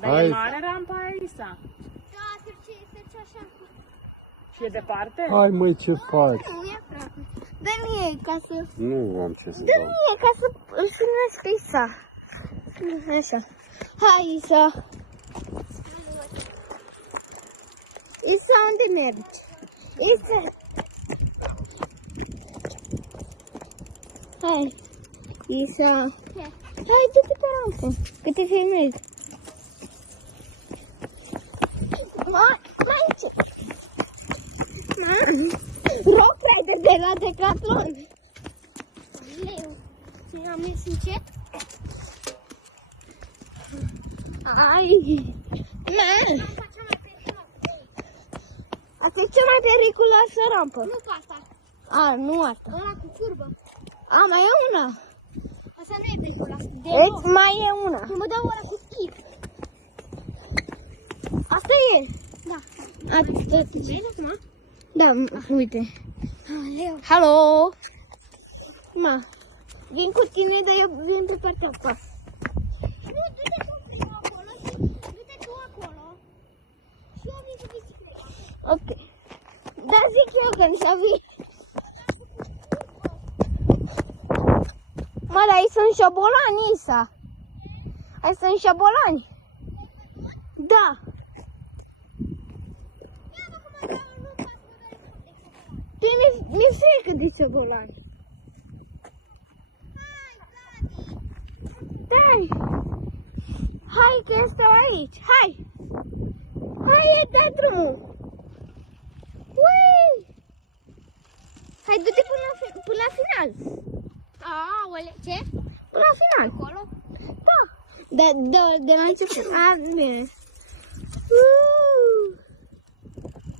Dar e mare rampa aia, Isa. Da, trece așa. Și e departe? Hai măi, ce faci? Nu e aproape. Dă-mi ei ca să... Nu am ce să dau. Dă-mi ei ca să îl filmez pe Isa. Așa. Hai, Isa. Isa, unde mergi? Isa. Hai. Isa. Hai, du-te pe rampă, că te filmez. Rock Rider de la Decathlon. Leu. Și am mers încet? Ai. Asta e cea mai periculoasă rampă. Nu pe asta. A, nu asta. Ăla cu curbă. A, mai e una. Asta nu e periculoasă. Deci mai e una. Eu mă dau ăla cu skip. Asta e. Da. Atât. Vezi acum? Da, uite. Halo! Ma, vin cu tine, dar eu vin pe partea asta. Nu, du-te tu acolo, du-te tu acolo. Și eu vin cu bicicleta. Ok. Dar zic eu că nici vii. Mă, dar aici sunt șobolani, Isa. Aici sunt șobolani. Da. Mi-e frică de șobolani. Hai, hai că este aici, hai! Hai, dai drumul! Ui! Hai, du-te până la final! Aole, ce? Până la final! Acolo? Da! De la început. A, bine.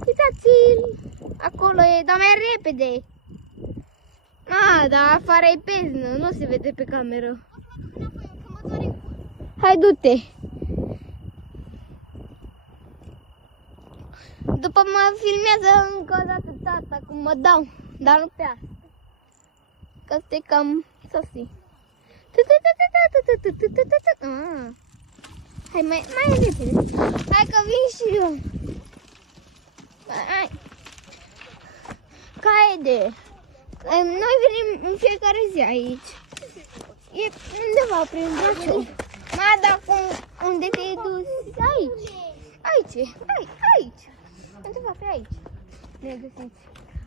Uitați-l! Acolo e, dar mai repede! Dar afară e peznă, nu se vede pe cameră. Hai, du-te! După mă filmează încă o dată tata cum mă dau, dar nu pe asta. Că asta e cam sosi. Hai, mai repede. Hai că vin și eu. Hai. Caide. Noi venim în fiecare zi aici. E undeva prin Brașov. Dar unde te-ai dus? Aici. Aici. Undeva pe aici. Ne găsiți.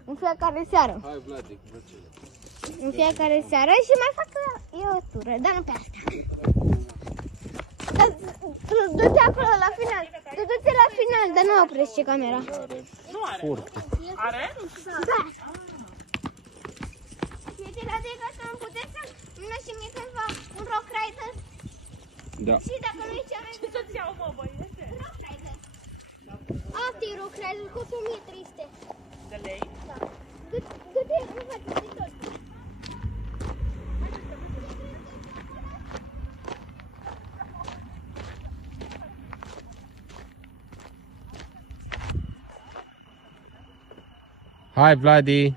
În fiecare seară. Hai, Vladic, merge. În fiecare seară și mai fac eu o tură, dar nu pe asta. Du-te acolo la final. Du-te la final, dar nu oprește camera. Nu are. Foarte. Are? Da. Uite, la Decathlon puteți să-mi și mie cândva un Rock Rider? Da. Și dacă nu e cea mai... Ce să-ți iau, mă, băiete? Rock Rider. Asta e Rock Rider, costă 1300. De lei? Da. Du-te, nu faci de tot. Hai, Vladi.